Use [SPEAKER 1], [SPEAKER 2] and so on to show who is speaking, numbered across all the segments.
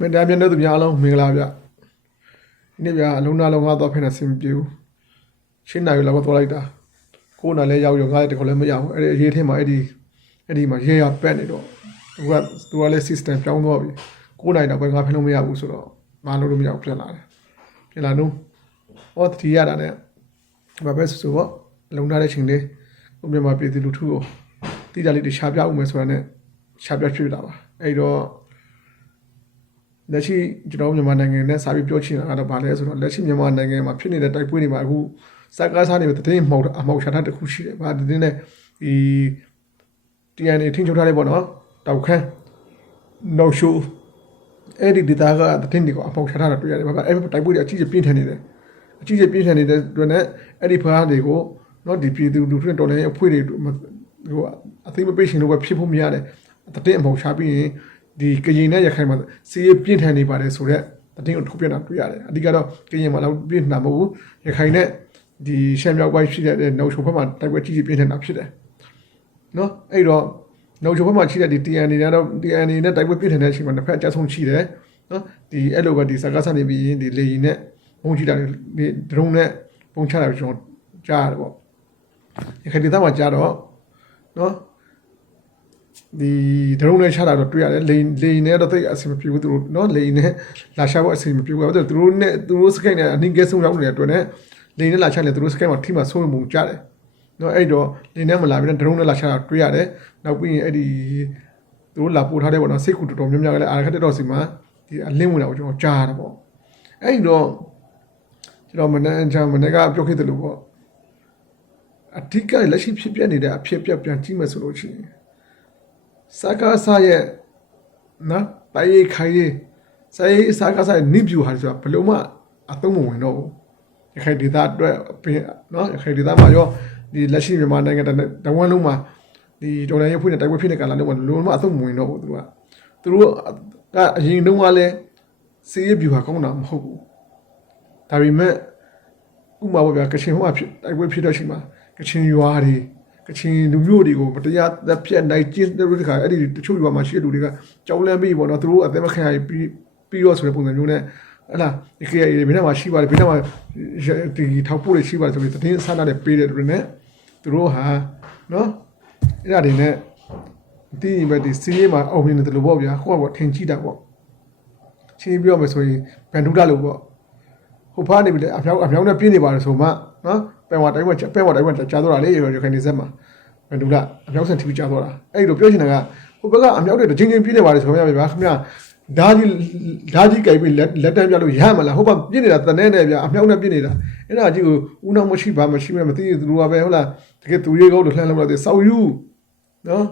[SPEAKER 1] မင်းတရားမြတ်တဲ့သူများအားလုံးမင်္ဂလာဗျဒီနေ့ဗျာအလုံးသားလုံးငါတော့ဖိနေစင်မပြေဘူးရှင်းနိုင်လောက်တော့လိုက်တာကိုယ်နာလည်းရောက်ရောငါလည်းတခေါလည်းမရဘူးအဲ့ဒီအရေးထင်းမှာအဲ့ဒီအဲ့ဒီမှာရေရပက်နေတော့သူကသူကလည်း system ပြောင်းသွားပြီကိုယ်နိုင်တော့ပဲငါဖိလို့မရဘူးဆိုတော့မလုပ်လို့မရဘူးပြန်လာတယ်ပြန်လာတော့ဟောတတိရတာနဲ့ဘာပဲဆိုဆိုပေါ့အလုံးသားတဲ့ချိန်လေးကိုမြန်မာပြည်သူလူထုကိုတိကျလေးတခြားပြအောင်မယ်ဆိုတာနဲ့ခြားပြဖြစ်တာပါအဲ့တော့ လက်ရှိကျွန်တော်မြန်မာနိုင်ငံနဲ့စာပြီးပြောချင်တာကတော့ဗာလဲဆိုတော့လက်ရှိမြန်မာနိုင်ငံမှာဖြစ်နေတဲ့တိုက်ပွဲတွေမှာအခုစက်ကားစားနေတဲ့တည်င်းမှောက်အမောက်ချတာတစ်ခုရှိတယ်။ဗာတည်င်းနဲ့ဒီ TNA ထင်းချုပ်ထားတယ်ပေါ့နော်။တောက်ခမ်း no show အဲ့ဒီဒေတာကတည်င်းတွေကိုအမောက်ချတာတွေ့ရတယ်။ဗာအဲ့တိုက်ပွဲတွေအကြီးကြီးပြင်းထန်နေတယ်။အကြီးကြီးပြင်းထန်နေတဲ့အတွက်နဲ့အဲ့ဒီဖားတွေကိုနော်ဒီပြည်သူလူထုတော်လည်းအဖွဲ့တွေဟိုအသိမပေးရှင်လို့ပဲဖြစ်ဖို့မရတယ်။တည်င်းအမောက်ချပြီးရင် ဒီကရင်နဲ့ရခိုင်မှာစီးရပြင်းထန်နေပါတယ်ဆိုတော့တတိယထုတ်ပြန်တာတွေ့ရတယ်အဓိကတော့ကရင်မှာတော့ပြင်းထန်မှာမဟုတ်ဘူးရခိုင်နဲ့ဒီရှမ်းမြောက်ပိုင်းရှိတဲ့နှုတ်ချုံဘက်မှာတိုက်ပွဲကြီးကြီးပြင်းထန်တာဖြစ်တယ်နော်အဲ့တော့နှုတ်ချုံဘက်မှာရှိတဲ့ဒီ TNA နဲ့တော့ TNA နဲ့တိုက်ပွဲပြင်းထန်တဲ့အချိန်မှာတစ်ဖက်အကြဆုံးရှိတယ်နော်ဒီအဲ့လိုပဲဒီစကားဆန်နေပြီးရင်ဒီလေရင်နဲ့ဘုံချတာဒီဒရုန်းနဲ့ဘုံချတာကျွန်တော်ကြားရတယ်ပေါ့ရခိုင်ဒေသမှာကြားတော့နော် ဒီဒရုန်းနဲ့ချတာတော့တွေ့ရတယ်လေလေနဲ့တော့တိတ်အဆင်မပြေဘူးသူတို့နော်လေနဲ့လာချဖို့အဆင်မပြေဘူးသူတို့နဲ့သူတို့စကိတ်နဲ့အနည်းငယ်ဆုံးရောက်နေတဲ့အတွက်နဲ့လေနဲ့လာချလဲသူတို့စကိတ်မှာထိမှဆုံးမှုကြတယ်နော်အဲ့တော့လေနဲ့မလာပြီးတော့ဒရုန်းနဲ့လာချတာတွေ့ရတယ်နောက်ပြီးရင်အဲ့ဒီသူတို့လာပို့ထားတဲ့ပေါ့နော်စိတ်ကူတော်တော်များများကလည်းအာခတ်တော်စီမှာဒီအလင်းဝင်တာကိုကျွန်တော်ကြားရတယ်ပေါ့အဲ့တော့ကျွန်တော်မနေ့ကမနေ့ကပြောခဲ့တယ်လို့ပေါ့အဓိကလက်ရှိဖြစ်ပျက်နေတဲ့ အဖြစ်အပျက်ပြန်ကြည့်မယ်ဆိုလို့ရှိရင် စကားဆာရဲ့နော်တိုင်ရိတ်ခိုင်ရေးစရေးစကားဆာရဲ့နိဗျူဟာဆိုတာဘယ်လို့မှအသုံးမဝင်တော့ဘူးရခိုင်ဒေသအတွက်နော်ရခိုင်ဒေသမှာရောဒီလက်ရှိမြန်မာနိုင်ငံတဝန်လုံးမှာဒီဒေါ်လာရေးဖွင့်တဲ့တိုက်ပွဲဖြစ်တဲ့ကာလလုံးမှာလုံးဝအသုံးမဝင်တော့ဘူးသူကသူတို့ကအရင်တုန်းကလည်းစီးရဗျူဟာကောင်းတာမဟုတ်ဘူးဒါပေမဲ့ဥပမာပေါ့ဗျာကချင်ဟိုကဖြစ်တိုက်ပွဲဖြစ်တော့ရှိမှာကချင်ရွာတွေ ကချင်လူမျိုးတွေကိုမတရားသက်ပြတ်နိုင်ကျင်းတဲ့ခါအဲ့ဒီတချို့ရွာမှာရှိတဲ့လူတွေကကြောက်လန့်ပြီးပေါ့နော်သူတို့အသက်မခံရပြီးပြီးတော့ဆိုတဲ့ပုံစံမျိုးနဲ့ဟလာဒီကေဘယ်နဲ့မှရှိပါတယ်ဘယ်နဲ့မှဒီထောက်ပို့တွေရှိပါတယ်ဆိုပြီးတင်းဆန်းတဲ့ပေးတဲ့တွေနဲ့သူတို့ဟာနော်အဲ့ဒါတွေနဲ့ဒီမဲ့ဒီစီးရေးမှာအောင်မြင်တယ်လို့ပေါ့ဗျာဟိုကပေါ့ထင်ကြည့်တာပေါ့ချင်းပြောမယ်ဆိုရင်ဗန်ဒူတာလို့ပေါ့ဟိုဖားနေပြီလေအမြောက်အမြောက်နဲ့ပြင်းနေပါတယ်ဆိုမှနော် ပန်ဝါတိုင်းမှာပန်ဝါတိုင်းမှာကြားတော့တာလေရခိုင်နေဆက်မှာဗန်ဒူတာအမြောက်ဆန်တီဗီကြားတော့တာအဲ့လိုပြောချင်တာကဟိုဘက်ကအမြောက်တွေချင်းချင်းပြင်းနေပါတယ်ဆိုမှဗျာခင်ဗျာဓာကြီးဓာကြီးကြိုက်ပြီးလက်လက်တန်းပြလို့ရမလားဟုတ်ပါပြင်းနေတာတနဲနဲ့ဗျာအမြောက်နဲ့ပြင်းနေတာအဲ့ဒါကြီးကိုဦးနောက်မရှိပါမရှိမမသိသူတို့ကပဲဟုတ်လားတကယ်သူရေကောက်လို့လှမ်းလို့တော့စောက်ယူနော်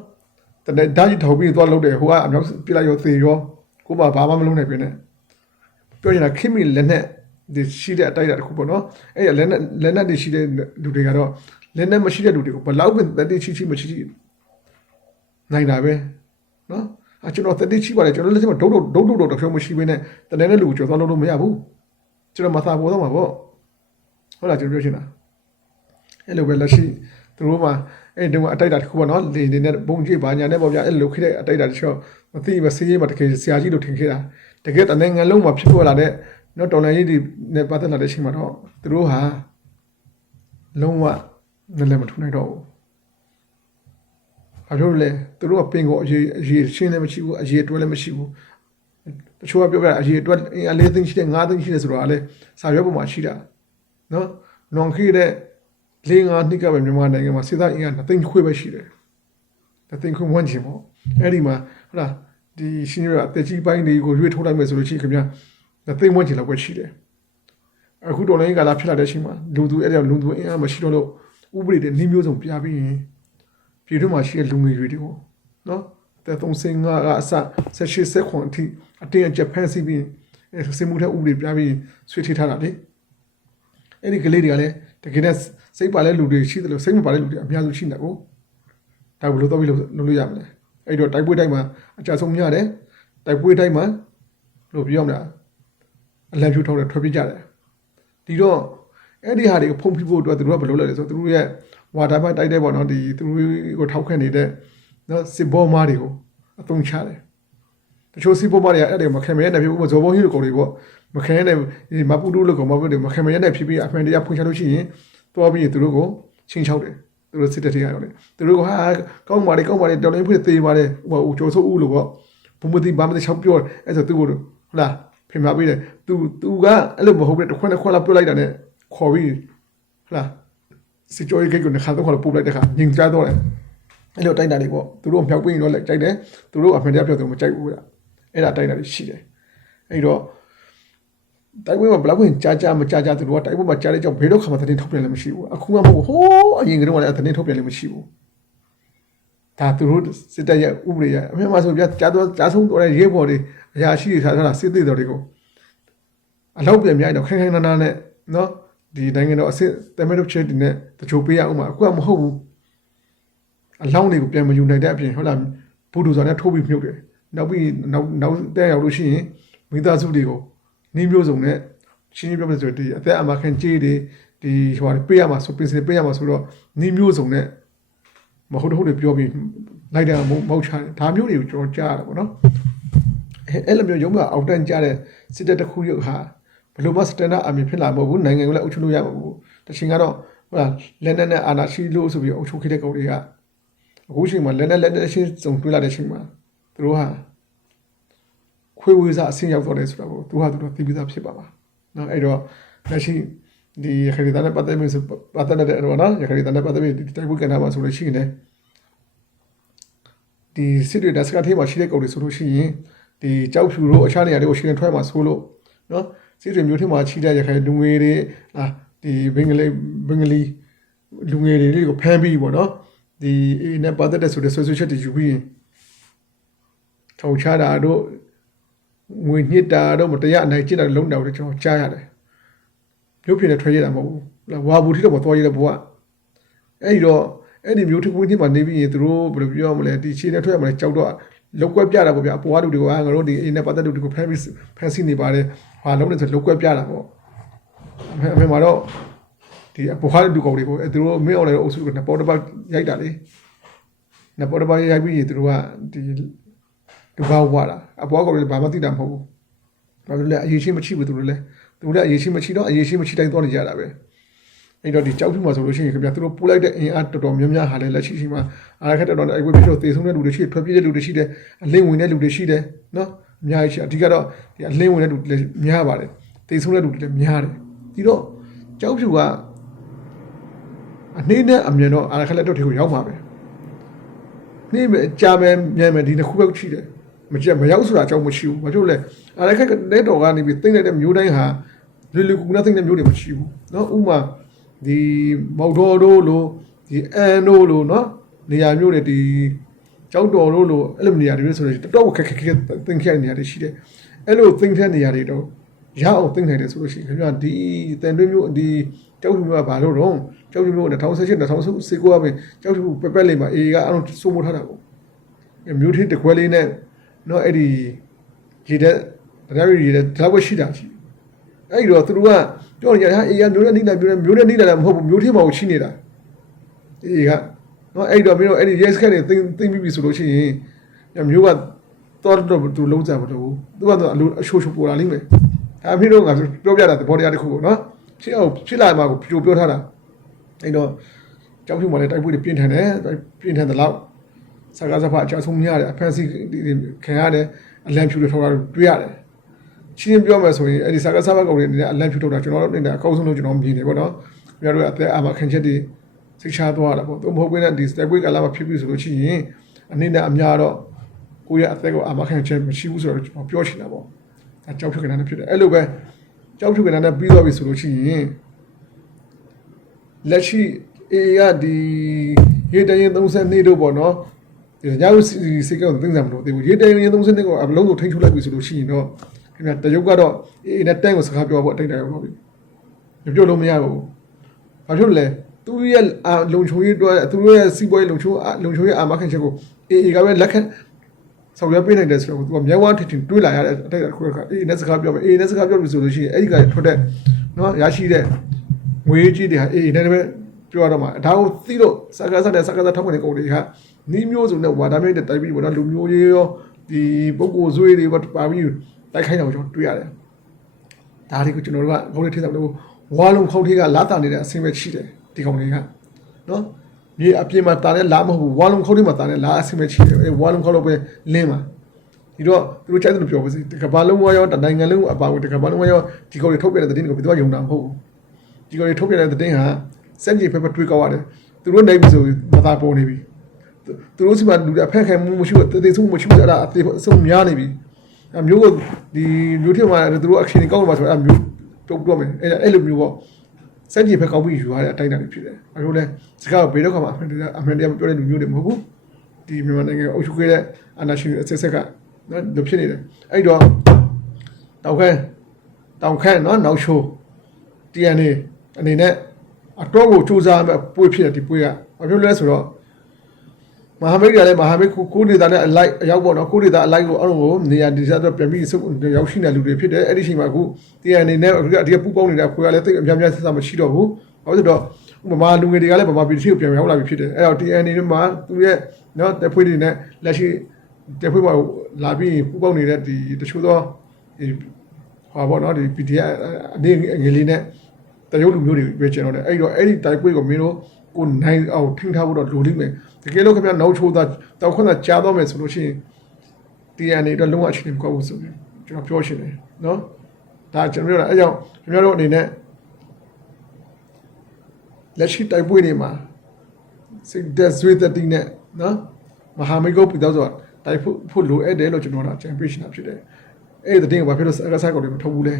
[SPEAKER 1] တနဲဓာကြီးထောက်ပြီးသွားလို့တယ်ဟိုကအမြောက်ပြလိုက်ရောသေရောကိုပါဘာမှမလုပ်နိုင်ပြင်းနဲ့ပြောရင်ခင်မီလက်နဲ့ ဒီရှိတဲ့အတိုက်တာတစ်ခုပေါ့နော်အဲ့လက်နဲ့လက်နဲ့ရှိတဲ့လူတွေကတော့လက်နဲ့မရှိတဲ့လူတွေကိုဘလောက်ပဲတတိချိချိမရှိချိနိုင်တာပဲနော်အကျွန်တော်တတိချိပါတယ်ကျွန်တော်လက်ထမှာဒုတ်ဒုတ်ဒုတ်ဒုတ်တော့ဖြုံးမရှိဘဲနဲ့တနေ့နဲ့လူကိုကျော်သွားလို့မရဘူးကျွန်တော်မသာပေါ်တော့မှာပေါ့ဟုတ်လားကျွန်တော်ပြောချင်တာအဲ့လိုပဲလက်ရှိသူတို့မှာအဲ့တုန်းကအတိုက်တာတစ်ခုပေါ့နော်လေနေနဲ့ဘုံကြီးဘာညာနဲ့ပေါ့ဗျာအဲ့လိုခိတဲ့အတိုက်တာတစ်ချောမသိမစေးမှာတကယ်ဆရာကြီးလို့ထင်ခဲ့တာတကယ်တနိုင်ငံလုံးမှာဖြစ်ပေါ်လာတဲ့ နော်တော်လိုင်းကြီးတွေနဲ့ပတ်သက်လာတဲ့အချိန်မှာတော့သူတို့ဟာလုံးဝလည်းလည်းမထူနိုင်တော့ဘူး။ဘာလို့လဲသူတို့ကပင်ကိုအရေးအရေးရှင်းလည်းမရှိဘူးအရေးတွဲလည်းမရှိဘူး။တချို့ကပြောပြအရေးတွဲအလေးသိန်းရှိတယ်၅သိန်းရှိတယ်ဆိုတော့အလဲစာရွက်ပေါ်မှာရှိတာ။နော်။လွန်ခဲ့တဲ့လေးငါးနှစ်ကပဲမြန်မာနိုင်ငံမှာစစ်သားအင်အားသိန်းခွေပဲရှိတယ်။သိန်းခွေဝန်းကျင်ပေါ့။အဲ့ဒီမှာဟုတ်လားဒီရှင်ရအသက်ကြီးပိုင်းတွေကိုရွေးထုတ်လိုက်မယ်ဆိုလို့ရှိရင်ခင်ဗျာ။ သိမ့်ဝန်းကျင်လောက်ပဲရှိတယ်။အခုတော်လိုင်းကလာဖြစ်လာတဲ့အချိန်မှာလူသူအဲ့ဒါလူသူအင်အားမရှိတော့လို့ဥပဒေတွေနှီးမျိုးစုံပြပြီးရင်ပြည်တွင်းမှာရှိတဲ့လူငယ်တွေတွေကိုနော်တဲ့သုံးစင်ငါကအစဆက်ရှိဆက်ခွန်အထိအတင်းအကျပ်ဖန်ဆီးပြီးအဲစင်မှုတဲ့ဥပဒေပြပြီးဆွေးထိထားတာလေ။အဲ့ဒီကလေးတွေကလည်းတကယ်နဲ့စိတ်ပါတဲ့လူတွေရှိတယ်လို့စိတ်မပါတဲ့လူတွေအများစုရှိနေကိုဒါဘယ်လိုတော့ပြီးလို့လုပ်လို့ရမလဲ။အဲ့တော့တိုက်ပွဲတိုင်းမှာအကြဆုံးများတယ်။တိုက်ပွဲတိုင်းမှာလို့ပြောရမလား အလံဖြူထောက်တယ်ထွက်ပြေးကြတယ်ဒီတော့အဲ့ဒီဟာတွေကိုဖုံးပြဖို့အတွက်သူတို့ကဘယ်လိုလဲဆိုသူတို့ရဲ့ဝါတာဘတ်တိုက်တဲ့ပေါ့နော်ဒီသူတို့ကိုထောက်ခံနေတဲ့နော်စစ်ဘောမားတွေကိုအသုံးချတယ်တချို့စီးပေါ်မတွေကအဲ့တွေမခင်မရတဲ့ဖြစ်ဥပဇော်ဘုံကြီးလိုကောင်တွေပေါ့မခင်ရတဲ့ဒီမပူတူလိုကောင်မပူတွေမခင်မရတဲ့ဖြစ်ပြီးအမှန်တရားဖွင့်ချလို့ရှိရင်တွားပြီးသူတို့ကိုချင်းချောက်တယ်သူတို့စစ်တဲ့တရားရောလေသူတို့ကဟာကောင်းပါလေကောင်းပါလေတော်တော်ဖြစ်သေးပါလေဟိုဦးကျော်ဆိုးဦးလို့ပေါ့ဘုံမတိဘာမတိချောက်ပြောအဲ့ဆိုသူကိုဟုတ်လား ခင်ဗျားပြီးတယ်သူသူကအဲ့လိုမဟုတ်ဘူးတစ်ခွန်းတစ်ခွန်းလာပြောလိုက်တာနဲ့ခေါ်ပြီးဟုတ်လားစစ်ကြောရေးကိတ်ကိုနှခါတော့ခေါ်ပို့လိုက်တဲ့ခါညင်ကြတော့တယ်အဲ့လိုတိုက်တာတွေပေါ့သူတို့မြောက်ပြီးတော့လက်ကြိုက်တယ်သူတို့အမှန်တရားပြောသူမကြိုက်ဘူးလားအဲ့ဒါတိုက်တာတွေရှိတယ်အဲ့တော့တိုက်ပွဲမှာဘလောက်ဝင်ကြာကြာမကြာကြာသူတို့ကတိုက်ပွဲမှာကြာတဲ့ကြောင့်ဘယ်တော့ခါမှသတင်းထုတ်ပြန်လည်းမရှိဘူးအခုမှမဟုတ်ဟိုးအရင်ကတော့လည်းသတင်းထုတ်ပြန်လည်းမရှိဘူးဒါသူတို့စစ်တပ်ရဲ့ဥပဒေရဲ့အမှန်မှဆိုပြကြာတော့ကြာဆုံးတော့ရဲဘော်တွေ အရာရှိတွေထားတာစစ်သေးတော်တွေကိုအလောက်ပြန်မြိုက်တော့ခိုင်ခိုင်နာနာနဲ့နော်ဒီနိုင်ငံတော်အစစ်တမဲတို့ချက်တွေနဲ့တချို့ပေးရအောင်မှာအခုကမဟုတ်ဘူးအလောင်းတွေကိုပြန်မယူနိုင်တဲ့အပြင်ဟုတ်လားဘူဒူဇာနဲ့ထိုးပြီးမြုပ်တယ်နောက်ပြီးနောက်နောက်တက်ရောက်လို့ရှိရင်မိသားစုတွေကိုနှင်းမျိုးစုံနဲ့ရှင်းရှင်းပြောမယ်ဆိုရင်ဒီအသက်အမခံကြေးတွေဒီဟိုဟာပေးရမှာဆိုပင်စင်ပေးရမှာဆိုတော့နှင်းမျိုးစုံနဲ့မဟုတ်တော့ဟုတ်တယ်ပြောပြီးလိုက်တယ်မဟုတ်ချတယ်ဒါမျိုးတွေကိုကျွန်တော်ကြားရတယ်ပေါ့နော် အဲ့လိုမျိုးရုံးကအောက်တန်းကြားတဲ့စစ်တပ်တစ်ခုရုပ်ဟာဘယ်လိုမှစတန်ဒတ်အမြင်ဖြစ်လာမဟုတ်ဘူးနိုင်ငံကိုလည်းအုပ်ချုပ်လို့ရမှာမဟုတ်ဘူးတချင်ကတော့ဟုတ်လားလက်နက်နဲ့အာဏာရှိလို့ဆိုပြီးအုပ်ချုပ်ခဲ့တဲ့ကောင်တွေကအခုချိန်မှာလက်နက်လက်နက်ရှင်းစုံတွေ့လာတဲ့ချိန်မှာသူတို့ဟာခွေးဝေးစားအဆင့်ရောက်တော့တယ်ဆိုတော့သူဟာသူတို့သိပြီးသားဖြစ်ပါပါနော်အဲ့တော့လက်ရှိဒီရခိုင်ဒေသနဲ့ပတ်သက်ပြီးဆိုပတ်သက်တဲ့တော့နော်ရခိုင်ဒေသနဲ့ပတ်သက်ပြီးဒီတိုက်ပွဲကဏ္ဍမှာဆိုလို့ရှိရင်လည်းဒီစစ်တွေတက်စကသေးမှာရှိတဲ့ကောင်တွေဆိုလို့ရှိရင် ဒီကြောက်ဖြူတို့အခြားနေရာတွေကိုရှင်းထွက်မှာဆိုလို့နော်စစ်တွေမျိုးထင်မှာရှိတဲ့ရခိုင်လူငယ်တွေအာဒီဘင်္ဂလီဘင်္ဂလီလူငယ်တွေလေးကိုဖမ်းပြီးပေါ့နော်ဒီအေးနဲ့ပတ်သက်တဲ့ဆိုတဲ့ဆွဆွချက်တွေယူပြီးရင်ထောင်ချတာတို့ငွေညစ်တာတို့မတရားအနိုင်ကျင့်တာလုံးတာတို့ကျွန်တော်ကြားရတယ်မျိုးဖြစ်နေထွက်ရတာမဟုတ်ဘူးဝါဘူးထိတော့ပေါ်သွားရတဲ့ဘဝအဲ့ဒီတော့အဲ့ဒီမျိုးတစ်ခုချင်းမှနေပြီးရင်သူတို့ဘယ်လိုပြောမလဲဒီခြေနဲ့ထွက်ရမလဲကြောက်တော့ လောက်ကွက်ပြတာပေါ့ဗျာအပေါ်ကလူတွေကငါတို့ဒီအိမ်နဲ့ပတ်သက်လူတွေကိုဖမ်းပြီးဖမ်းဆီးနေပါတယ်ဟာလုံးနေဆိုလောက်ကွက်ပြတာပေါ့အမေအမေမှာတော့ဒီအပေါ်ကလူကောင်တွေကိုသူတို့မင်းအောင်လည်းအုပ်စုကနပေါ်တပတ်ရိုက်တာလေနပေါ်တပတ်ရိုက်ပြီးသူတို့ကဒီလူဘာဝါတာအပေါ်ကောင်တွေဘာမှသိတာမဟုတ်ဘူးဘာလို့လဲအရေးရှိမရှိဘူးသူတို့လဲသူတို့လည်းအရေးရှိမရှိတော့အရေးရှိမရှိတိုင်းသွားနေကြတာပဲ အဲ့တော့ဒီကြောက်ဖြူမှာဆိုလို့ရှိရင်ခင်ဗျာသူတို့ပို့လိုက်တဲ့အင်အားတော်တော်များများဟာလည်းလက်ရှိရှိမှာအားခက်တော်တော်အဲ့ဝေပြီးတော့တေဆုံးတဲ့လူတွေရှိထွက်ပြေးတဲ့လူတွေရှိတယ်အလင်းဝင်တဲ့လူတွေရှိတယ်နော်အများကြီးရှိအဓိကတော့ဒီအလင်းဝင်တဲ့လူတွေလည်းများပါတယ်တေဆုံးတဲ့လူတွေလည်းများတယ်ဒီတော့ကြောက်ဖြူကအနှိမ့်နဲ့အမြင်တော့အားခက်လက်တော့တွေကိုရောက်မှာပဲနှိမ့်မယ်ကြာမယ်မြန်မယ်ဒီတစ်ခုပဲရှိတယ်မကြက်မရောက်ဆိုတာအကြောင်းမရှိဘူးဘာဖြစ်လို့လဲအားခက်လက်တော်ကနေပြီးသိမ့်လိုက်တဲ့မျိုးတိုင်းဟာလူလူကူကူနဲ့သိမ့်တဲ့မျိုးတွေမရှိဘူးနော်ဥမာ ဒီမောက်တော်တို့လိုဒီအန်တို့လိုနော်နေရာမျိုးတွေဒီကျောင်းတော်တို့လိုအဲ့လိုနေရာတွေဆိုတော့တော်တော်ခက်ခက်ခက်သင်ခဲ့နေရာတွေရှိတယ်အဲ့လိုသင်ခဲ့နေရာတွေတော့ရအောင်သင်နိုင်တယ်ဆိုလို့ရှိရင်ခင်ဗျာဒီတန်တွင်းမျိုးဒီကျောက်ဖြူမျိုးကဘာလို့တော့ကျောက်ဖြူမျိုး2018 2019ကပဲကျောက်ဖြူပက်ပက်လေးမှာအေကအလုံးစိုးမိုးထားတာပေါ့မျိုးထင်းတခွဲလေးနဲ့နော်အဲ့ဒီရေတဲ့တရားရည်တဲ့ဒါပဲရှိတာရှိ အဲ့ဒီတော့သူတို့ကပြောနေကြဟာအေးကမျိုးနဲ့နိလာမျိုးနဲ့မျိုးနဲ့နိလာလည်းမဟုတ်ဘူးမျိုးထင်းမှာကိုရှိနေတာအေးကနော်အဲ့ဒီတော့မင်းတို့အဲ့ဒီ yes ခက်နေသိသိပြီးပြီဆိုလို့ရှိရင်မျိုးကတော့တော့သူလုံးကြမလို့သူကတော့အလိုအရှိုးရှိုးပေါ်လာလိမ့်မယ်ဒါမင်းတို့ကပြောပြတာသဘောတရားတစ်ခုပေါ့နော်ဖြစ်အောင်ဖြစ်လာမှာကိုပြိုပြောထားတာအဲ့တော့ကြောက်ဖြူမှာလည်းတိုက်ပွဲတွေပြင်းထန်တယ်ပြင်းထန်တဲ့လောက်စကားစဖအကြောင်းဆုံးများတယ်အဖက်စီခင်ရတယ်အလံဖြူတွေထောက်တာတွေ့ရတယ် ချင်းပြောမယ်ဆိုရင်အဲ့ဒီစကားစဖကောင်တွေအနေနဲ့အလံဖြူထုတ်တာကျွန်တော်တို့အနေနဲ့အကောင်းဆုံးလို့ကျွန်တော်မြင်တယ်ပေါ့နော်ပြရတော့အသက်အာမခံချက်တွေစိတ်ချသွားတာပေါ့သူမဟုတ်ဘဲနဲ့ဒီတိုက်ပွဲကလာမှာဖြစ်ပြီဆိုလို့ရှိရင်အနေနဲ့အများတော့ကိုယ့်ရဲ့အသက်ကိုအာမခံချက်မရှိဘူးဆိုတော့ကျွန်တော်ပြောချင်တာပေါ့အဲကြောက်ဖြူကဏ္ဍနဲ့ဖြစ်တယ်အဲ့လိုပဲကြောက်ဖြူကဏ္ဍနဲ့ပြီးသွားပြီဆိုလို့ရှိရင်လက်ရှိအေကဒီရေတရင်32တို့ပေါ့နော်ဒီညဦးစီကောသိမ်းစံမလို့ဒီရေတရင်32ကိုအလုံးစုံထိန်းချုပ်လိုက်ပြီဆိုလို့ရှိရင်တော့ ခင်ဗျတရုတ်ကတော့အေနဲ့တန်းကိုစကားပြောဖို့အတိတ်တိုင်ရောက်ပြီမပြောလို့မရဘူးဘာဖြစ်လို့လဲသူရဲ့လုံချုံရေးအတွက်သူရဲ့စီးပွားရေးလုံချုံလုံချုံရေးအာမခံချက်ကိုအေကပဲလက်ခံဆောင်ရွက်ပေးနိုင်တယ်ဆိုတော့သူကမြဲဝါထင်ထင်တွေးလာရတဲ့အတိတ်တစ်ခုကအေနဲ့စကားပြောပဲအေနဲ့စကားပြောပြီဆိုလို့ရှိရင်အဲ့ဒီကထွက်တဲ့နော်ရရှိတဲ့ငွေကြီးတွေဟာအေနဲ့ပဲပြောတော့မှာဒါကိုသိလို့စကားစားတဲ့စကားစားထောက်ခံတဲ့ကုန်တွေကနီးမျိုးစုံနဲ့ဝါဒမျိုးတွေတိုက်ပြီးပေါ့နော်လူမျိုးရေးရောဒီပုဂ္ဂိုလ်ဆွေးတွေပါပြီး တိုက်ခိုင်းတာကိုကျွန်တော်တွေ့ရတယ်ဒါတွေကိုကျွန်တော်တို့ကဘုရားထေဆောင်လို့ဝါလုံးခေါက်ထေးကလာတာနေတဲ့အဆင်ပဲရှိတယ်ဒီကောင်တွေကနော်မြေအပြင်မှာတာတဲ့လာမဟုတ်ဘူးဝါလုံးခေါက်ထေးမှာတာတဲ့လာအဆင်ပဲရှိတယ်အဲဝါလုံးခေါက်တော့ပဲလင်းမှာဒီတော့သူတို့ကြိုက်တယ်လို့ပြောပါစေတကဘာလုံးဝရောတနိုင်ငံလုံးအပါဝင်တကဘာလုံးဝရောဒီကောင်တွေထုတ်ပြတဲ့တဲ့တင်းကိုဘယ်တော့ယုံတာမဟုတ်ဘူးဒီကောင်တွေထုတ်ပြတဲ့တဲ့ဟာစက်ကြီးဖက်ဖက်တွေးကောက်ရတယ်သူတို့နိုင်ပြီဆိုမသာပေါ်နေပြီသူတို့စီမှာလူတွေဖက်ခိုင်မှုမရှိဘူးတည်ဆုံးမရှိဘူးအဲ့ဒါအသေးဆုံးများနေပြီ အမျိုးကဒီမျိုးထင်မှာသူတို့ action ကောက်မှာဆိုအဲ့မျိုးတုတ်တော့မယ်အဲ့အဲ့လိုမျိုးပေါ့စက်ကြီးဖက်ကောက်ပြီးယူရတဲ့အတိုင်းအတာတွေဖြစ်တယ်အဲ့လိုလဲစကားဘေးတော့ကမှအမှန်တရားအမှန်တရားပြောတဲ့လူမျိုးတွေမဟုတ်ဘူးဒီမြန်မာနိုင်ငံအုပ်ချုပ်ခဲ့တဲ့အနာရှင်အဆက်ဆက်ကနော်လူဖြစ်နေတယ်အဲ့တော့တောက်ခဲတောက်ခဲနော်နောက်ရှိုး TNA အနေနဲ့အတော့ကိုစူးစမ်းမဲ့ပွေဖြစ်တဲ့ဒီပွေကဘာဖြစ်လဲဆိုတော့ မဟာမိတ်ကလည်းမဟာမိတ်ကိုကိုဒေတာနဲ့အလိုက်အရောက်ပေါ့နော်ကိုဒေတာအလိုက်ကိုအဲ့လိုကိုနေရာဒီစားတော့ပြန်ပြီးစုပ်ရောက်ရှိနေတဲ့လူတွေဖြစ်တယ်အဲ့ဒီချိန်မှာအခု TNA နဲ့အခုအဒီကပူပေါင်းနေတဲ့ခွေကလည်းတိတ်အများများဆက်ဆံမရှိတော့ဘူးဘာလို့ဆိုတော့ဥပမာလူငယ်တွေကလည်းဗမာပြည်တစ်ခုပြန်ရောက်လာပြီဖြစ်တယ်အဲ့တော့ TNA တွေမှာသူရဲ့နော်တက်ဖွေးတွေနဲ့လက်ရှိတက်ဖွေးမှာလာပြီးပူပေါင်းနေတဲ့ဒီတချို့သောဒီဟောပေါ့နော်ဒီ PDF အနေငယ်လေးနဲ့တရုတ်လူမျိုးတွေပဲကျင်တော့တယ်အဲ့တော့အဲ့ဒီတိုက်ပွဲကိုမင်းတို့ကိုနိုင်အောင်ထိန်းထားဖို့တော့လိုလိမ့်မယ် တကယ်လို့ခင်ဗျာနောက်ချိုးသားတောက်ခွန်းသားကြားတော့မယ်ဆိုလို့ရှိရင် DNA တော့လုံးဝအချိန်မကောက်ဘူးဆိုရင်ကျွန်တော်ပြောရှင်တယ်နော်ဒါကျွန်တော်ပြောတာအဲ့ကြောင့်ကျွန်တော်တို့အနေနဲ့လက်ရှိတိုက်ပွဲတွေမှာစိတ်သက်ဆွေးသက်တီးနဲ့နော်မဟာမိတ်ကုတ်ပြည်တော့ဆိုတိုက်ဖို့ဖို့လိုအပ်တယ်လို့ကျွန်တော်ကချန်ပီယံဖြစ်တယ်အဲ့ဒီတဲ့တင်ကဘာဖြစ်လို့အကစားကောက်တွေမထုတ်ဘူးလဲ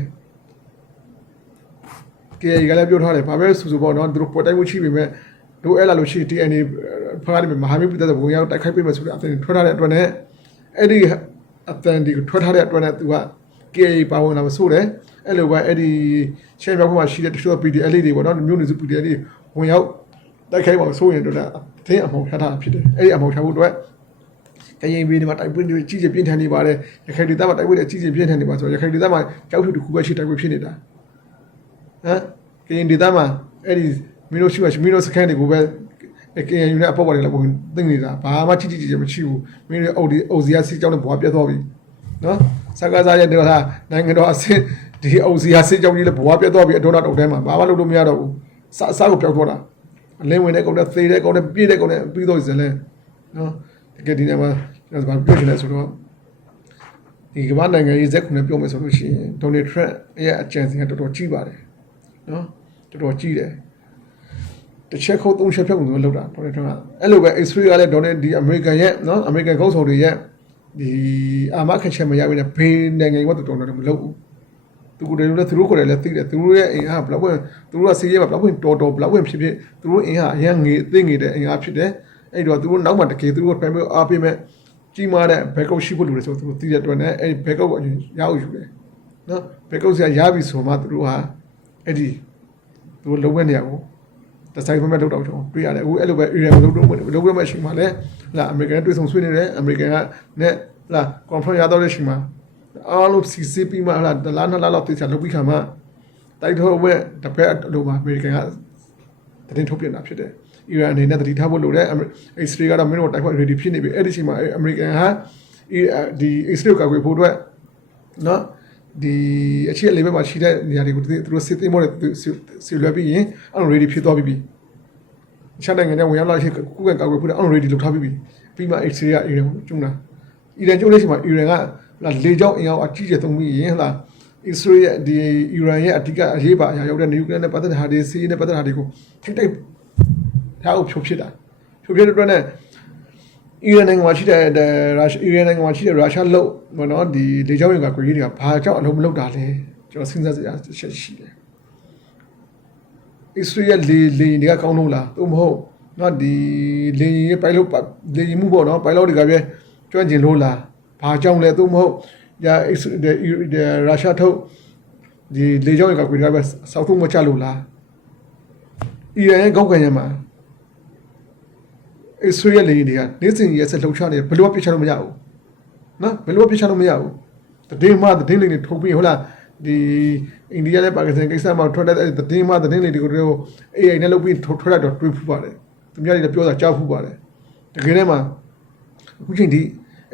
[SPEAKER 1] ကဲကလည်းပြောထားတယ်ဘာပဲဆူဆူပေါ့နော်သူတို့ပေါ်တိုင်းမှုရှိပေမဲ့တို့အဲ့လာလို့ရှိရ င် TNA ဖားတယ်မဟာမိတ်ပြည်သက်ဘုံရောက်တိုက်ခိုက်ပေးမယ်ဆိုတဲ့အသင်ထွက်ထားတဲ့အတွက်နဲ့အဲ့ဒီအသင်ဒီထွက်ထားတဲ့အတွက်နဲ့သူက KA ပါဝင်လာမဆိုးတယ်အဲ့လိုပဲအဲ့ဒီရှယ်မြောက်ဘက်မှာရှိတဲ့တချို့ PDL လေးတွေပေါ့နော်မျိုးနေစု PDL လေးဝင်ရောက်တိုက်ခိုက်ပါဆိုးရင်တို့ကအသင်အမောင်ထားတာဖြစ်တယ်အဲ့ဒီအမောင်ထားဖို့အတွက်ကရင်ပြည်မှာတိုက်ပွဲတွေကြီးကြီးပြင်းထန်နေပါတယ်ရခိုင်ဒေသမှာတိုက်ပွဲတွေကြီးကြီးပြင်းထန်နေပါဆိုရခိုင်ဒေသမှာကြောက်ထုတစ်ခုပဲရှိတိုက်ပွဲဖြစ်နေတာဟမ်ကရင်ဒေသမှာအဲ့ဒီမင်းတို့ရှိမှမင်းတို့စကန်တွေကိုပဲ ကရင်ယူနေအပေါ်ပေါ်တွေလည်းပုံသိနေတာဘာမှချိချိချိမရှိဘူးမင်းတို့အုပ်ဒီအုပ်စီယာစစ်ကြောင်းနဲ့ဘွားပြတ်သွားပြီနော်စကားစားရဲ့တော့ဟာနိုင်ငံတော်အစစ်ဒီအုပ်စီယာစစ်ကြောင်းကြီးလည်းဘွားပြတ်သွားပြီအတော်တော်တုတ်ထဲမှာဘာမှလုပ်လို့မရတော့ဘူးစအစားကိုပြောက်သွားတာအလင်းဝင်တဲ့ကောင်နဲ့သေတဲ့ကောင်နဲ့ပြည့်တဲ့ကောင်နဲ့ပြီးတော့ဇလဲနော်တကယ်ဒီနေ့မှာကျွန်တော်ပြောချင်တယ်ဆိုတော့ဒီကမ္ဘာနိုင်ငံရေးဇက်ခုနဲ့ပြောမယ်ဆိုလို့ရှိရင်ဒေါ်နယ်ထရန့်ရဲ့အကြံစီကတော်တော်ကြီးပါတယ်နော်တော်တော်ကြီးတယ် တစ်ချက်ခုတ်သုံးချက်ဖြုတ်လို့လောက်တာဒေါ်နယ်ထရန့်ကအဲ့လိုပဲ X-ray ကလည်းဒေါ်နယ်ဒီ American ရဲ့နော် American ကောက်ဆောင်တွေရဲ့ဒီအာမခံချက်မရဘဲနဲ့ဘေးနိုင်ငံကတော်တော်မလုပ်ဘူးသူကိုယ်တွေလည်းသူတို့ကိုယ်တွေလည်းသိတယ်သူတို့ရဲ့အင်အားဘလောက်ဝင်သူတို့ကစီးရဲမှာဘလောက်ဝင်တော်တော်ဘလောက်ဝင်ဖြစ်ဖြစ်သူတို့အင်အားအရင်ငေအသိငေတဲ့အင်အားဖြစ်တယ်အဲ့တော့သူတို့နောက်မှတကယ်သူတို့ပြန်ပြီးအားပေးမဲ့ကြီးမားတဲ့ဘက်ကောက်ရှိဖို့လိုတယ်ဆိုသူတို့သိတဲ့အတွက်နဲ့အဲ့ဒီဘက်ကောက်ကိုအရင်ရအောင်ယူတယ်နော်ဘက်ကောက်ဆရာရပြီဆိုမှသူတို့ဟာအဲ့ဒီသူတို့လုံးဝနေရကို တဆိုင်ဖက်မဲ့လောက်တော့ကျွန်တော်တွေ့ရတယ်အခုအဲ့လိုပဲအီရန်လုံးလုံးလုံးဝမဲ့အချိန်မှာလဲလာအမေရိကန်တွေ့ဆုံဆွေးနေတယ်အမေရိကန်ကနဲ့လာကွန်ဖရင့်ရတော့တဲ့အချိန်မှာအားလုံးစီစီပြီးမှလာဒလာနလာလောက်တိကျလုပ်ပြီးခါမှတိုက်ထုတ်ဝဲတပည့်အလိုမှာအမေရိကန်ကတရင်ထုတ်ပြန်တာဖြစ်တယ်အီရန်အနေနဲ့တတိထားဖို့လိုတယ်အစ္စရေးကတော့မင်းတို့တိုက်ခွက် ready ဖြစ်နေပြီအဲ့ဒီအချိန်မှာအမေရိကန်ဟာဒီအစ္စရေးကိုကာကွယ်ဖို့အတွက်နော် ဒီအခြေအလေးဘက်မှာရှိတဲ့နေရာတွေကိုသူတို့စစ်သိမ်းဖို့ဆီလွှဲပြီးရင်အဲ့လို ready ဖြစ်သွားပြီပြီ။ချက်နိုင်ငံနဲ့ဝင်ရောက်လာရှိကုကံကောက်ွယ်ဖို့အဲ့လို ready လုပ်ထားပြီးပြီ။ပြီးမှ X-ray ကအီရန်ကိုကျုံတာ။အီရန်ကျုံတဲ့ချိန်မှာအီရန်ကလေကြောင်းအင်အားအကြီးကျယ်သုံးပြီးရင်ဟလာ X-ray ရဲ့ဒီအီရန်ရဲ့အဓိကအရေးပါအရာရောက်တဲ့ nuclear နဲ့ပတ်သက်တဲ့ဟာတွေစီးနဲ့ပတ်သက်တဲ့ဟာတွေကိုထိတိုက်ထားအောင်ဖြိုးဖြစ်တာ။ဖြိုးဖြစ်တဲ့အတွက်နဲ့ အီရန်နိုင်ငံမှာရှိတဲ့ရုရှားအီရန်နိုင်ငံမှာရှိတဲ့ရုရှားလို့ဘောနော်ဒီလေကြောင်းရင်ကကိုကြီးတွေကဘာကြောင့်အလုံးမလုပ်တာလဲကျွန်တော်စဉ်းစားစရာတစ်ချက်ရှိတယ်အစ္စရေးလေလေတွေကကောင်းလို့လားသို့မဟုတ်နော်ဒီလေရင်ပိုင်လို့လေရင်မှုပေါ့နော်ပိုင်လို့တွေကပြကျွမ်းကျင်လို့လားဘာကြောင့်လဲသို့မဟုတ်ညာရုရှားထုတ်ဒီလေကြောင်းရင်ကကိုကြီးတွေကစောက်ထုံးမချလို့လားအီရန်ရဲ့ကောက်ခံရမှာ အစ္စရေးလေတွေကနေ့စဉ်ရက်ဆက်လှုပ်ရှားနေဘယ်လိုပြစ်ချလို့မရဘူးနော်ဘယ်လိုပြစ်ချလို့မရဘူးတည်င်းမှတည်င်းလေးတွေထုတ်ပြီးဟုတ်လားဒီအိန္ဒိယနဲ့ပါကစ္စတန်ကိစ္စမှာထွက်တဲ့တည်င်းမှတည်င်းလေးတွေကို AI နဲ့လုပ်ပြီးထုတ်ထွက်တော့တွေးဖူးပါတယ်သူများတွေလည်းပြောတာကြားဖူးပါတယ်တကယ်တည်းမှာအခုချိန်ထိ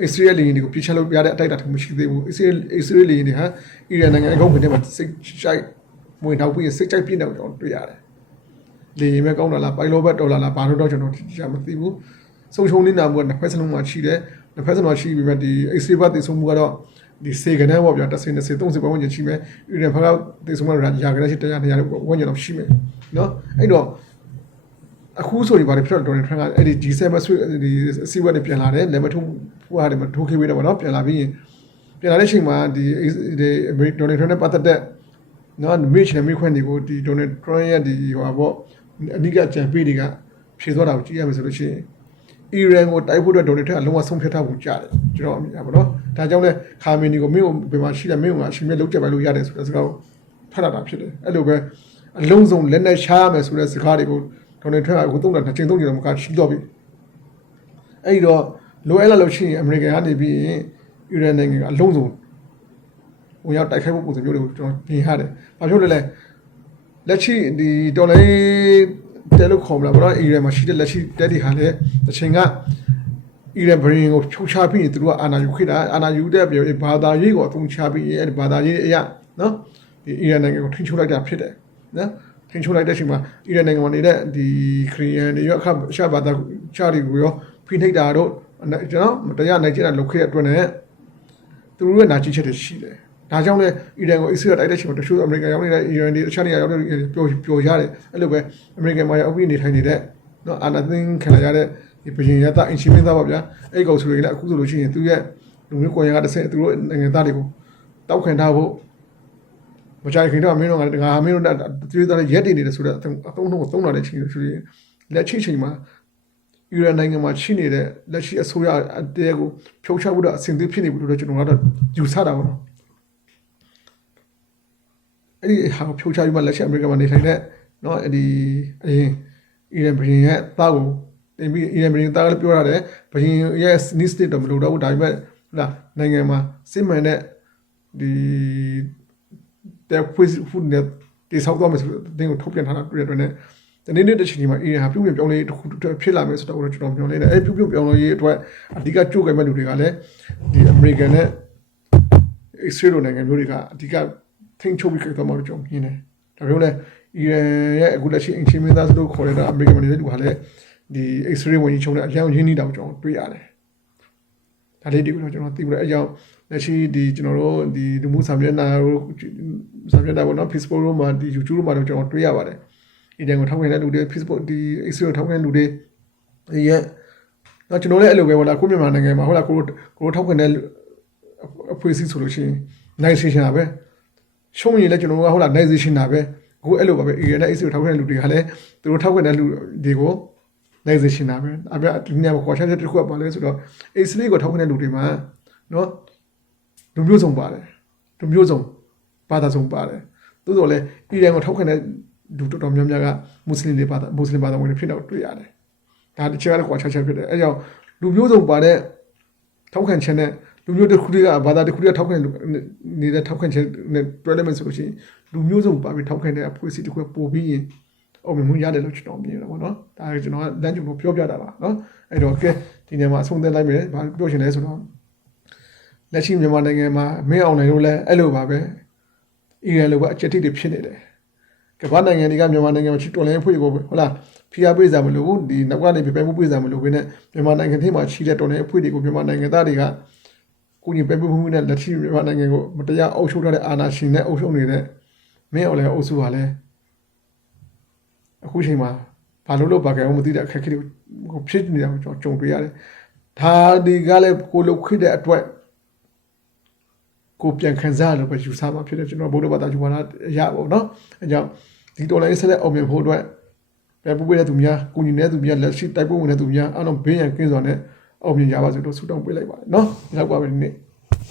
[SPEAKER 1] Israel လေယာဉ်တွေကိုပြစ်ချလို့ရတဲ့အတိုက်အတာထမရှိသေးဘူး Israel Israel လေယာဉ်တွေဟာအီရန်နိုင်ငံအကောင့်ကနေမှာစိတ်ချိုက်မွေနောက်ပြီးစိတ်ချိုက်ပြည့်နေတော့ကျွန်တော်တွေ့ရတယ် လေယာဉ်ပဲကောင်းတာလားပိုင်လောဘတ်ဒေါ်လာလားဘာလို့တော့ကျွန်တော်တိကျမသိဘူးဆုံချုံနေတာမျိုးကနှစ်ဖက်စလုံးမှာရှိတယ်နှစ်ဖက်စလုံးမှာရှိပြီးမှဒီ Israel ဘတ်တည်ဆုံးမှုကတော့ဒီစေကနေပေါ့ဗျာတစ်စင်တစ်စင်သုံးစင်ပတ်ဝန်းကျင်ရှိမယ်အီရန်ဘက်ကတည်ဆုံးမှုကရာကနေရှိတရားနေရာဝန်းကျင်တော့ရှိမယ်နော်အဲ့တော့အခုဆိုရင်ဗါတယ်ဖြစ်တော့ဒေါ်နယ်ထရန့်ကအဲ့ဒီ G7 ဆွေးဒီစီးပွားနဲ့ပြန်လာတယ်လက်မထိုးဟိုဟာတွေမထိုးခေးပေးတော့ဗောနော်ပြန်လာပြီးရင်ပြန်လာတဲ့အချိန်မှာဒီဒီအမေဒေါ်နယ်ထရန့်နဲ့ပတ်သက်တဲ့နော်မိချင်မိခွင့်တွေကိုဒီဒေါ်နယ်ထရန့်ရဲ့ဒီဟိုဟာဗော အနိကကြံပေးတွေကဖြေသွားတာကိုကြည့်ရမယ်ဆိုလို့ရှိရင်အီရန်ကိုတိုက်ဖို့အတွက်ဒေါ်နယ်ထရန့်အလုံးဝဆုံးဖြတ်ထားဖို့ကြားတယ်ကျွန်တော်အမြင်ပါဗောနော်ဒါကြောင့်လဲခါမီနီကိုမင်းကိုဘယ်မှာရှိတယ်မင်းကအရှင်မြတ်လုံးချက်ပဲလို့ရတယ်ဆိုတဲ့စကားကိုဖတ်လာတာဖြစ်တယ်အဲ့လိုပဲအလုံးစုံလက်နဲ့ရှားရမယ်ဆိုတဲ့စကားတွေကိုဒေါ်နယ်ထရန့်ကအခုသုံးတာတစ်ချိန်သုံးချိန်တော့မကရှိတော့ပြီအဲ့ဒီတော့လိုအပ်လာလို့ရှိရင်အမေရိကန်ကနေပြီးရင်အီရန်နိုင်ငံကအလုံးစုံဝင်ရောက်တိုက်ခိုက်ဖို့ပုံစံမျိုးတွေကိုကျွန်တော်မြင်ရတယ်။ဘာဖြစ်လို့လဲလ က်ရှိဒီဒေါ်လာတဲလို့ခေါ်မလားဗောနော်အီရန်မှာရှိတဲ့လက်ရှိတက်ဒီဟာလည်းတစ်ချိန်ကအီရန်ဘရင်ကိုဖြုတ်ချပြီးရင်သူတို့ကအာဏာယူခဲ့တာအာဏာယူတဲ့ပြောဘာသာရေးကိုအသုံးချပြီးအဲ့ဒီဘာသာရေးအရာနော်ဒီအီရန်နိုင်ငံကိုထိန်းချုပ်လိုက်တာဖြစ်တယ်နော်ထိန်းချုပ်လိုက်တဲ့အချိန်မှာအီရန်နိုင်ငံမှာနေတဲ့ဒီခရီးယန်တွေရောအခအရှဘာသာချာရီကိုရောဖိနှိပ်တာတော့ကျွန်တော်မတရားနိုင်ကျတာလုပ်ခဲ့တဲ့အတွက်နဲ့သူတို့ရဲ့နာကျင်ချက်တွေရှိတယ် ဒါကြောင့်လဲအီရန်ကိုအစ္စရေးတိုက်တဲ့အချိန်မှာတချို့အမေရိကန်ရောက်နေတဲ့အီရန်တွေတခြားနေရာရောက်နေတဲ့ပျော်ပျော်ရတယ်အဲ့လိုပဲအမေရိကန်မှာရောက်ပြီးနေထိုင်နေတဲ့နော်အာနာသင်ခံရတဲ့ဒီဘရင်ရတာအင်ရှင်မင်းသားပါဗျာအဲ့ကောင်ဆိုရင်လည်းအခုဆိုလို့ရှိရင်သူရဲ့လူမျိုးကွန်ရက်ကတစ်ဆင့်သူတို့နိုင်ငံသားတွေကိုတောက်ခံထားဖို့မကြိုက်ခင်တော့မင်းတို့ကငါမင်းတို့နဲ့တွေ့တဲ့ရက်တည်နေတယ်ဆိုတော့အသုံးအသုံးတော့သုံးလာတဲ့ချိန်ဆိုရင်လက်ချိချိန်မှာအီရန်နိုင်ငံမှာရှိနေတဲ့လက်ရှိအစိုးရအတဲကိုဖြုတ်ချဖို့တော့အဆင်သင့်ဖြစ်နေပြီလို့ကျွန်တော်ကတော့ယူဆတာပါတော့ အဲ့ဒီဟာကိုဖြုတ်ချပြီးမှလက်ရှိအမေရိကန်မှာနေထိုင်တဲ့နော်အဲ့ဒီအရင်အီရန်ဘရင်ရဲ့သားကိုတင်ပြီးအီရန်ဘရင်သားကလည်းပြောရတယ်ဘရင်ရဲ့ need state တော့မလိုတော့ဘူးဒါပေမဲ့ဟုတ်လားနိုင်ငံမှာစစ်မှန်တဲ့ဒီတဲ့ဖွင့်ဖွင့်တဲ့တိဆောက်သွားမယ်ဆိုတဲ့အတင်းကိုထုတ်ပြန်ထားတာတွေ့ရတဲ့အတွက်တနေ့နေ့တစ်ချိန်ချိန်မှာအီရန်ဟာပြုပြင်ပြောင်းလဲတစ်ခုဖြစ်လာမယ်ဆိုတော့ကျွန်တော်မျှော်လင့်တယ်အဲပြုပြင်ပြောင်းလဲရေးအတွက်အဓိကကြိုးကြိမ်မဲ့လူတွေကလည်းဒီအမေရိကန်နဲ့အစ္စရေးလိုနိုင်ငံမျိုးတွေကအဓိက ထိန်းချုပ်ပြီးကြတော့မှကျွန်တော်မြင်တယ်ဒါပေမဲ့အီရန်ရဲ့အခုလက်ရှိအင်ချင်းမင်းသားတို့ခေါ်တဲ့အမေရိကန်နေတဲ့လူကလည်းဒီအစ္စရေးဝန်ကြီးချုပ်နဲ့အကြောင်းရင်းနေတာကိုကျွန်တော်တွေ့ရတယ်ဒါလေးတွေကိုကျွန်တော်သိပြီးတော့အကြောင်းလက်ရှိဒီကျွန်တော်တို့ဒီလူမှုစာမျက်နှာတို့စာမျက်နှာပေါ့နော် Facebook တို့မှာဒီ YouTube တို့မှာတော့ကျွန်တော်တွေ့ရပါတယ်အီရန်ကိုထောက်ခံတဲ့လူတွေ Facebook ဒီ Israel ထောက်ခံတဲ့လူတွေရဲ့တော့ကျွန်တော်လည်းအဲ့လိုပဲဟိုလားကိုမြန်မာနိုင်ငံမှာဟိုလားကိုကိုထောက်ခံတဲ့အဖွဲ့အစည်းဆိုလို့ရှိရင် nice ရှင်တာပဲ ရှုံးရင်လည်းကျွန်တော်ကဟိုလား nice ရှင်တာပဲအခုအဲ့လိုပါပဲအီရန်နဲ့ Israel ထောက်ခံတဲ့လူတွေကလည်းသူတို့ထောက်ခံတဲ့လူတွေကို nice ရှင်တာပဲအပြဒီနေ့မှာခေါ်ချတဲ့တစ်ခုကပါလဲဆိုတော့ Israel ကိုထောက်ခံတဲ့လူတွေမှာနော်လူမျိုးစုံပါတယ်လူမျိုးစုံဘာသာစုံပါတယ်သို့တော်လည်းအီရန်ကိုထောက်ခံတဲ့လူတော်တော်များများကမွတ်စလင်တွေဘာသာမွတ်စလင်ဘာသာဝင်တွေဖြစ်တော့တွေ့ရတယ်ဒါတစ်ချက်ကတော့ကွာချက်ချက်ဖြစ်တယ်အဲကြောင့်လူမျိုးစုံပါတဲ့ထောက်ခံချက်နဲ့ လူမျိုးတစ်ခုတည်းကဘာသာတစ်ခုတည်းထောက်ခံနေတဲ့ထောက်ခံချက်နဲ့တွဲလိုက်မယ်ဆိုလို့ရှိရင်လူမျိုးစုံပါပြီးထောက်ခံတဲ့အဖွဲ့အစည်းတစ်ခုပို့ပြီးရင်အောင်မြင်မှုရတယ်လို့ကျွန်တော်မြင်ရတာပေါ့နော်ဒါကကျွန်တော်ကလမ်းကြုံလို့ပြောပြတာပါနော်အဲ့တော့ကဲဒီနေ့မှာအဆုံးသတ်လိုက်မယ်ဘာပြောချင်လဲဆိုတော့လက်ရှိမြန်မာနိုင်ငံမှာမင်းအောင်နိုင်လို့လည်းအဲ့လိုပါပဲအီရန်လိုပဲအကြက်တိတွေဖြစ်နေတယ်ကမ္ဘာနိုင်ငံတွေကမြန်မာနိုင်ငံမှာချီတော်လိုင်းဖွဲ့ကိုဟုတ်လားဖိအားပေးစားမလို့ဘူးဒီနောက်ကနေပြပဲမှုပေးစားမလို့ဘင်းနဲ့မြန်မာနိုင်ငံထဲမှာချီတဲ့တော်လိုင်းဖွဲ့တွေကိုမြန်မာနိုင်ငံသားတွေက ကိုကြီးပဲပူမှုနဲ့လက်ရှိမြန်မာနိုင်ငံကိုမတရားအုပ်ချုပ်ထားတဲ့အာဏာရှင်နဲ့အုပ်ချုပ်နေတဲ့မင်းအောင်လည်းအုပ်စုပါလဲအခုချိန်မှာဘာလို့လို့ဘာကြောင်မသိတဲ့အခက်အခဲတွေကိုဖြစ်နေတာကိုကျွန်တော်ကြုံတွေ့ရတယ်။ဒါဒီကလည်းကိုလုခိတဲ့အတွက်ကိုပြန်ခံစားရလို့ပဲယူဆမှာဖြစ်တယ်ကျွန်တော်ဘုဒ္ဓဘာသာယူပါလားရပါတော့နော်။အဲကြောင့်ဒီတော်လိုင်းဆက်လက်အောင်မြင်ဖို့အတွက်ပဲပူပေးတဲ့သူများ၊ကုညီတဲ့သူများ၊လက်ရှိတိုက်ပွဲဝင်တဲ့သူများအားလုံးဘေးရန်ကင်းစွာနဲ့ အောင်မြင်ကြပါစို့လို့ဆုတောင်းပေးလိုက်ပါတယ်နော်ဒီလောက်ပါပဲဒီနေ့